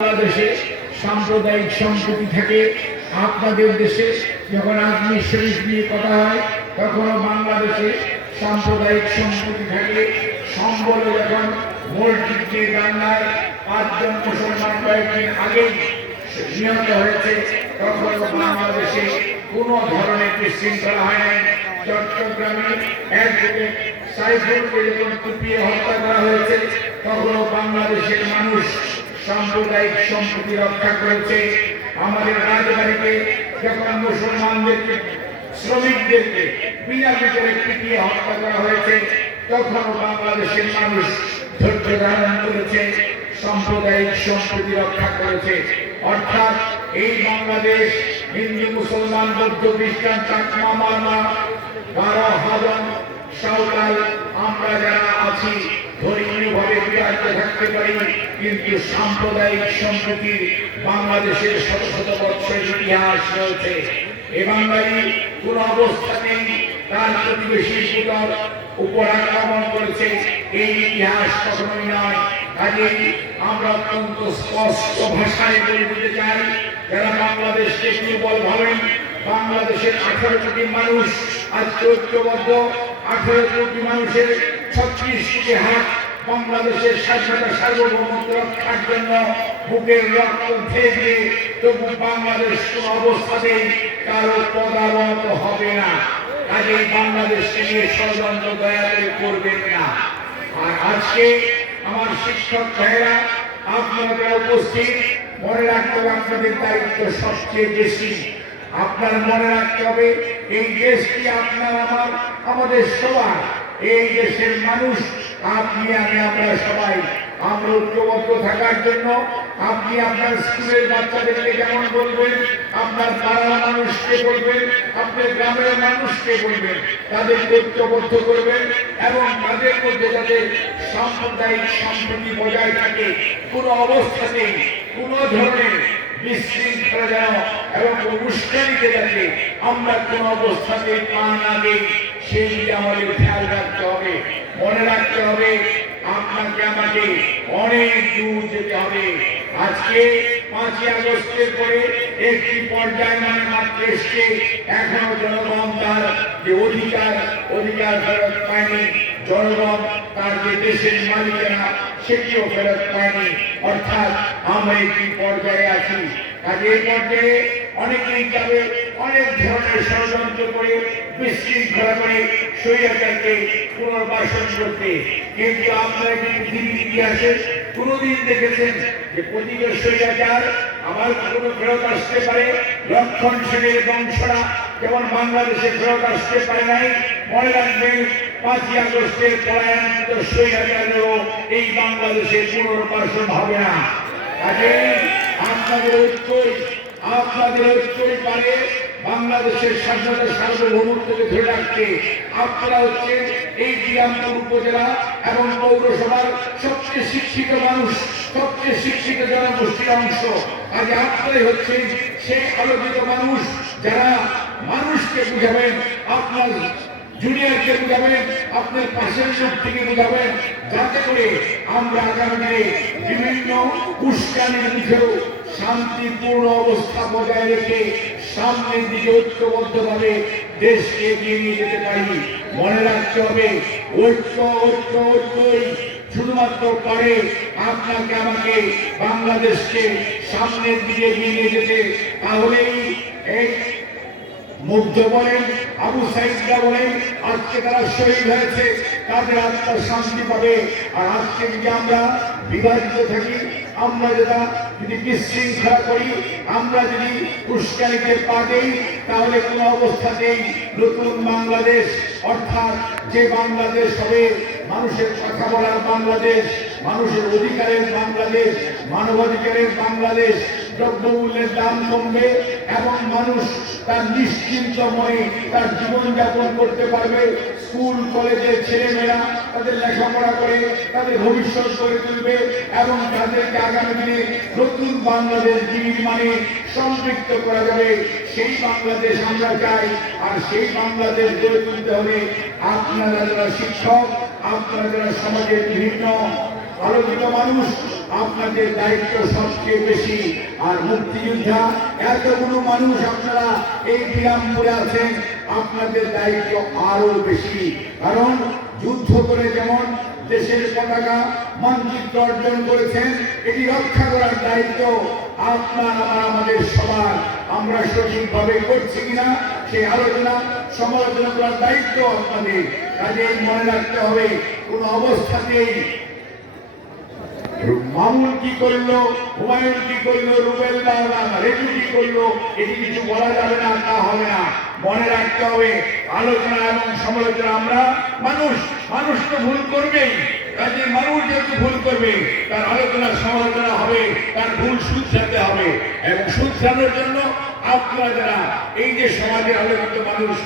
বাংলাদেশে সাম্প্রদায়িক সম্প্রীতি থাকে। আপনাদের দেশে যখন আজমির শরীফ নিয়ে কথা হয় তখনও বাংলাদেশে সাম্প্রদায়িক সম্প্রীতি থাকে। সম্বলে যখন মসজিদ নিয়ে বাংলায় 5 জন মুসলমান কয়েকদিন আগেই নিহত হয়েছে তখনও বাংলাদেশে কোনো ধরনের বিশৃঙ্খলা হয় নাই। চট্টগ্রামে অ্যাডভোকেট সাইফুলকে যখন কুপিয়ে হত্যা করা হয়েছে তখনও বাংলাদেশের মানুষ সাম্প্রদায়িক সম্প্রীতি রক্ষা করেছে। আমাদের রাজবাড়িতে যখন মুসলমানদেরকে শ্রমিকদেরকে বিনা বিচারে পিটিয়ে হত্যা করা হয়েছে তখনও বাংলাদেশের মানুষ ধৈর্য ধারণ করেছে, সাম্প্রদায়িক সম্প্রীতি রক্ষা করেছে। অর্থাৎ এই বাংলাদেশ হিন্দু মুসলমান বৌদ্ধ খ্রিস্টান চাকমা মারমা 12,000 সাঁওতাল আমরা যারা আছি ধর্মীয়ভাবে বিরাজিত থাকতে পারি, কিন্তু সাম্প্রদায়িক সম্প্রীতির বাংলাদেশের শত শত বছরের ইতিহাস রয়েছে। এ বাঙালি কোন অবস্থাতেই তার প্রতিবেশীর উপর আক্রমণ করেছে এই ইতিহাস কখনোই নয়। কাজেই আমরা অত্যন্ত স্পষ্ট ভাষায় বলে দিতে চাই, যারা বাংলাদেশকে দুর্বল ভাবেন, বাংলাদেশের 18 কোটি মানুষ আজকে ঐক্যবদ্ধ। 18 কোটি মানুষের 36 কোটি হাত বাংলাদেশের স্বাধীনতা সার্বভৌমত্ব রক্ষার জন্য বুকের রক্ত ঢেলে তবু বাংলাদেশ কোন অবস্থাতেই কারো পদাবত হবে না। কাজেই বাংলাদেশকে নিয়ে ষড়যন্ত্র দয়া করে করবেন না। আর আজকে আমার শিক্ষক ভাইয়েরা আপনারা যারা উপস্থিত, মনে রাখতে হবে আপনাদের দায়িত্ব সবচেয়ে বেশি। আপনার মনে রাখতে হবে এই দেশটি আপনার আমার আমাদের সবার, এই দেশের মানুষ আপনি আমি আমরা সবাই। আমরা ঐক্যবদ্ধ থাকার জন্য আপনি আপনার স্কুলের বাচ্চাদেরকে যেমন বলবেন, আপনার পাড়ার মানুষকে বলবেন, আপনার গ্রামের মানুষকে বলবেন, তাদের ঐক্যবদ্ধ করবেন এবং তাদের মধ্যে যাতে সাম্প্রদায়িক সম্প্রীতি বজায় থাকে। কোনো অবস্থাতেই কোনো ধরনের বিশৃঙ্খলা যেন এবং অনুষ্ঠানিতে যাতে আমরা কোন অবস্থাতে পা না দিই সেই দিকে আমাদের খেয়াল রাখতে হবে। মনে রাখতে হবে আপনাকে আমাকে অনেক দূর যেতে হবে। আজকে 5ই আগস্টের পরে একটি পর্যায় মানে মাত্র এসছে, এখনো জনগণ তার যে অধিকার ফেরত পায়নি, জনগণ তার যে দেশের মালিকানা সেটিও ফেরত পায়নি। অর্থাৎ আমরা একটি পর্যায়ে আছি। কাজে এই পর্যায়ে অনেকেই যাবে অনেক ধরনের ষড়যন্ত্র করে বিশৃঙ্খলা করে স্বৈরাচারকে পুনর্বাসন করতে। কিন্তু আপনারা কি পৃথিবীর ইতিহাসে কোনদিন দেখেছেন যে প্রতিটা স্বৈরাচার আবার কোনো ফেরত আসতে পারে? লক্ষণ সেনের বংশরা যেমন বাংলাদেশে ফেরত আসতে পারে নাই, মনে রাখবেন 5ই আগস্টের পলায়নিত স্বৈরাচারেরও এই বাংলাদেশে পুনর্বাসন হবে না। কাজেই আপনাদের ঐক্যই পারে বাংলাদেশের স্বাধীনতা সার্বভৌমত্বকে ধরে রাখতে। আপনারা হচ্ছেন এই বিরামপুর উপজেলা এবং পৌরসভার সবচেয়ে শিক্ষিত মানুষ, সবচেয়ে শিক্ষিত জনগোষ্ঠীর অংশ। আজ আপনারাই হচ্ছেন সেই আলোকিত মানুষ যারা মানুষকে বুঝাবেন, আপনার জুনিয়রকে বুঝাবেন, আপনার পাশের লোকটিকে বুঝাবেন, যাতে করে আমরা আগামী দিনে বিভিন্ন উস্কানির মুখেও শান্তিপূর্ণ অবস্থা বজায় রেখে সামনের দিকে ঐক্যবদ্ধভাবে দেশকে এগিয়ে নিয়ে যেতে পারি। মনে রাখতে হবে ঐক্যই শুধুমাত্র পারে আপনাকে আমাকে বাংলাদেশকে সামনের দিকে এগিয়ে নিয়ে যেতে। তাহলেই এই মুগ্ধ বলেন, আবু সাইদরা বলেন, আজকে তারা শহীদ হয়েছে, তাদের আত্মা শান্তি পাবে। আর আজকে যদি আমরা বিভাজিত থাকি, আমরা যদি বিশৃঙ্খলা করি, আমরা যদি উস্কানিতে পা দেই, তাহলে কোনো অবস্থাতেই নতুন বাংলাদেশ অর্থাৎ যে বাংলাদেশ হবে মানুষের কথা বলার বাংলাদেশ, মানুষের অধিকারের বাংলাদেশ, মানবাধিকারের বাংলাদেশ, দ্রব্যমূল্যের দাম কমবে এবং মানুষ তার নিশ্চিন্ত মনে তার জীবনযাপন করতে পারবে। স্কুল কলেজের ছেলেমেয়েরা তাদের লেখাপড়া করে তাদের ভবিষ্যৎ গড়ে তুলবে এবং তাদেরকে আগামী দিনে নতুন বাংলাদেশ নির্মাণে সম্পৃক্ত করা যাবে। সেই বাংলাদেশ আমরা চাই। আর সেই বাংলাদেশ গড়ে তুলতে হলে আপনারা যারা শিক্ষক, আপনারা যারা সমাজের বিভিন্ন আলোচিত মানুষ, আপনাদের দায়িত্ব সবচেয়ে বেশি। আর মুক্তিযোদ্ধা এতগুলো মানুষ আপনারা এই বিরামপুরে আছেন, আপনাদের দায়িত্ব আরো বেশি। কারণ যুদ্ধ করে যেমন দেশের পতাকা মানচিত্র অর্জন করেছেন, এটি রক্ষা করার দায়িত্ব আপনার আমার আমাদের সবার। আমরা সঠিকভাবে করছি কিনা সেই আলোচনা সমালোচনা করার দায়িত্ব আপনাদের। কাজেই মনে রাখতে হবে, কোন অবস্থাতেই মামুন কি করলো, হুমায়ুন কি করলো, রুবেল্লা রেজু কি করলো, এটি কিছু বলা যাবে না, তা হবে না। মনে রাখতে হবে, আলোচনা এবং সমালোচনা আমরা মানুষ তো ভুল করবেই। কাজে মানুষ যেহেতু ভুল করবে, তার আলোচনা সমালোচনা হবে, তার ভুল শুধরাতে হবে। এবং শুধরানোর জন্য আপনারা যারা এই যে সমাজের আলোচিত মানুষ,